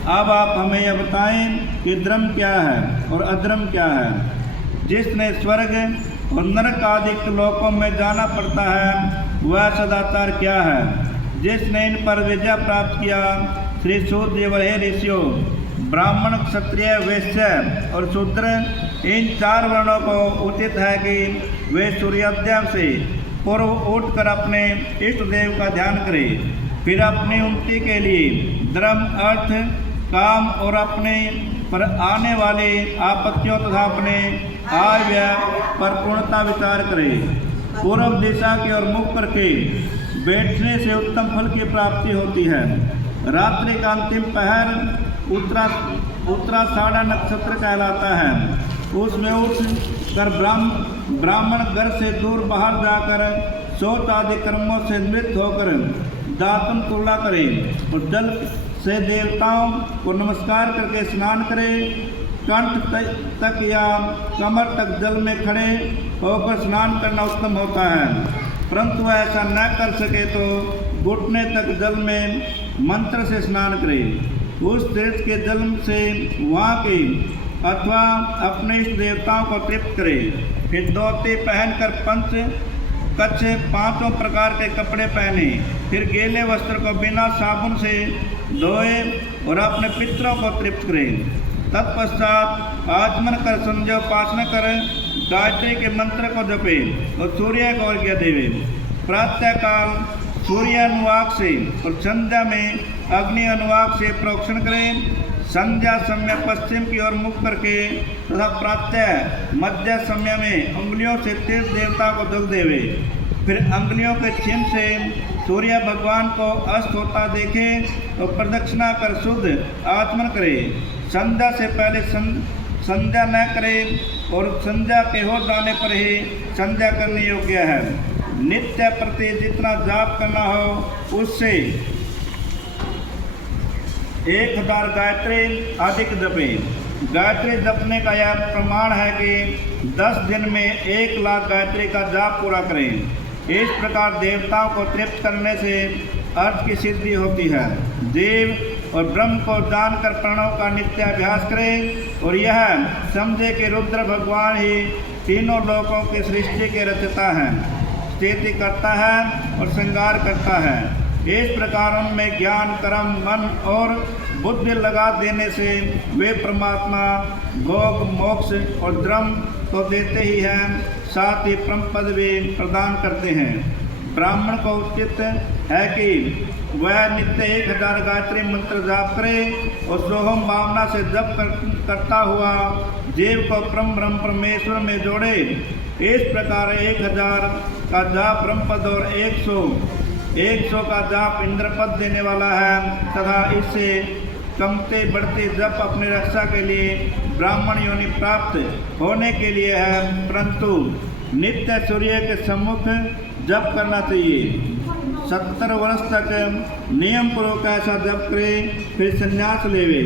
अब आप हमें यह बताएं कि धर्म क्या है और अधर्म क्या है। जिसने स्वर्ग और नरक आदि लोकों में जाना पड़ता है वह सदाचार क्या है। जिसने इन पर विजय प्राप्त किया। श्री सूर्यदेव हे ऋषियों, ब्राह्मण क्षत्रिय वैश्य और शूद्र इन 4 वर्णों को उचित है कि वे सूर्योदय से पूर्व उठकर अपने इष्ट देव का ध्यान करें, फिर अपनी उन्नति के लिए धर्म अर्थ काम और अपने पर आने वाले आपत्तियों तथा अपने आय व्यय पर पूर्णता विचार करें। पूर्व दिशा की ओर मुख करके बैठने से उत्तम फल की प्राप्ति होती है। रात्रि का अंतिम पहर उत्तराषाढ़ नक्षत्र कहलाता है। उसमें उठ कर ब्राह्मण घर से दूर बाहर जाकर शौच आदि कर्मों से निवृत्त होकर दातन कुल्ला करें और जल से देवताओं को नमस्कार करके स्नान करें। कंठ तक या कमर तक जल में खड़े होकर स्नान करना उत्तम होता है, परंतु वह ऐसा न कर सके तो घुटने तक जल में मंत्र से स्नान करें। उस तीर्थ के जल से वहाँ के अथवा अपने इष्ट देवताओं को तृप्त करें। फिर धोती पहनकर पंच कच्छ 5 प्रकार के कपड़े पहने, फिर गीले वस्त्र को बिना साबुन से धोए और अपने पितरों को तृप्त करें। तत्पश्चात आचमन कर संध्योपासना कर गायत्री के मंत्र को जपे और सूर्य को अर्घ्य देवे। प्रातःकाल सूर्य अनुवाक से और संध्या में अग्नि अनुवाक से प्रोक्षण करें। संध्या समय पश्चिम की ओर मुख करके तथा प्रातः मध्य समय में उंगलियों से तीर्थ देवता को जल देवे। फिर अंगुलियों के चिन्ह से सूर्य भगवान को अस्त होता देखे और प्रदक्षिणा कर शुद्ध आचमन करे। संध्या से पहले संध्या न करे और संध्या के हो जाने पर ही संध्या करने योग्य है। नित्य प्रति जितना जाप करना हो उससे 1000 गायत्री अधिक जपे। गायत्री जपने का यह प्रमाण है कि 10 दिन में 1 लाख गायत्री का जाप पूरा करें। इस प्रकार देवताओं को तृप्त करने से अर्थ की सिद्धि होती है। देव और ब्रह्म को जानकर प्रणव का नित्य अभ्यास करें और यह समझे कि रुद्र भगवान ही तीनों लोकों की सृष्टि के रचयिता हैं, स्थिति करता है और श्रृंगार करता है। इस प्रकार उनमें ज्ञान कर्म मन और बुद्धि लगा देने से वे परमात्मा भोग मोक्ष और धर्म तो देते ही हैं, साथ ही परम पद भी प्रदान करते हैं। ब्राह्मण को उचित है कि वह नित्य 1000 गायत्री मंत्र जाप करे और सोहम भावना से जप करता हुआ जीव को परम ब्रह्म परमेश्वर में जोड़े। इस प्रकार 1000 का जाप ब्रह्म पद और 100 का जाप इंद्र पद देने वाला है तथा इससे कमते बढ़ते जप अपनी रक्षा के लिए ब्राह्मण योनि प्राप्त होने के लिए है, परंतु नित्य सूर्य के सम्मुख जप करना चाहिए। 70 वर्ष तक नियम पूर्वक ऐसा जप करे, फिर संन्यास लेवे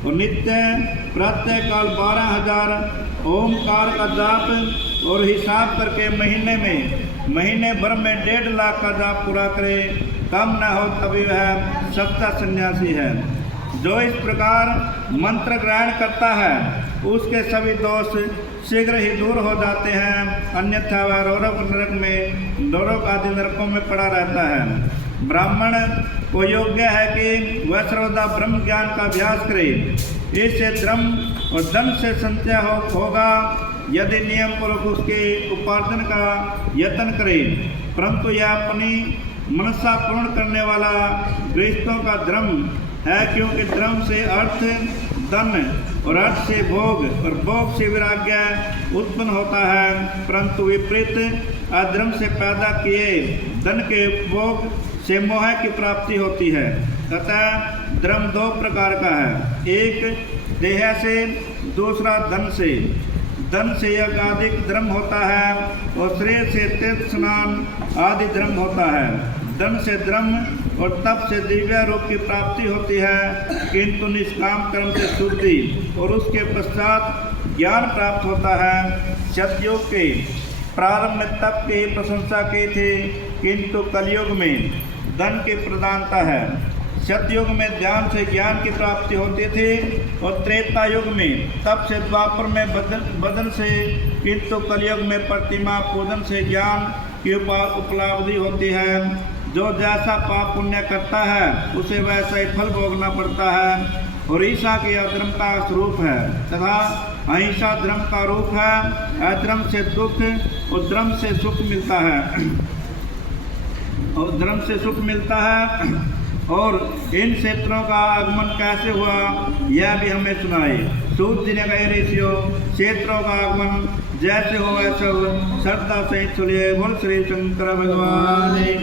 और नित्य प्रत्येक काल 12000 ओमकार का जाप और हिसाब करके महीने भर में 1.5 लाख का जाप पूरा करे। कम न हो तभी वह सच्चा सन्यासी है। जो इस प्रकार मंत्र ग्रहण करता है उसके सभी दोष शीघ्र ही दूर हो जाते हैं, अन्यथा वह नरक आदि नरकों में पड़ा रहता है। ब्राह्मण को योग्य है कि वह सर्वदा ब्रह्म ज्ञान का अभ्यास करे। इससे धर्म और धन से संचय होगा यदि नियम पूर्वक उसके उपार्जन का यत्न करे, परंतु यह अपनी मनसा पूर्ण करने वाला गृहस्थों का धर्म है, क्योंकि धर्म से अर्थ धन और अर्थ से भोग और भोग से वैराग्य उत्पन्न होता है, परंतु विपरीत अधर्म से पैदा किए धन के भोग से मोह की प्राप्ति होती है। अतः धर्म 2 प्रकार का है, एक देह से, दूसरा धन से। धन से यज्ञ आदि धर्म होता है और शरीर से तीर्थ स्नान आदि धर्म होता है। धन से धर्म और तप से दिव्य रूप की प्राप्ति होती है, किंतु निष्काम कर्म से शुद्धि और उसके पश्चात ज्ञान प्राप्त होता है। सतयुग के प्रारंभ में तप की प्रशंसा की थी, किंतु कलयुग में धन की प्रधानता है। सतयुग में ध्यान से ज्ञान की प्राप्ति होती थी और त्रेता युग में तप से, द्वापर में बदन से, किंतु कलयुग में प्रतिमा पूजन से ज्ञान की उपलब्धि होती है। जो जैसा पाप पुण्य करता है उसे वैसा ही फल भोगना पड़ता है। और ईसा की अधर्म का स्वरूप है तथा अहिंसा धर्म का रूप है। अधर्म से दुख और धर्म से सुख मिलता है और इन क्षेत्रों का आगमन कैसे हुआ यह भी हमें सुनाए। सूत जी ने कहे ऋषियों, क्षेत्रों का आगमन जैसे हो वैसा श्रद्धा से सुनिए। बोल श्री शंकर भगवान की।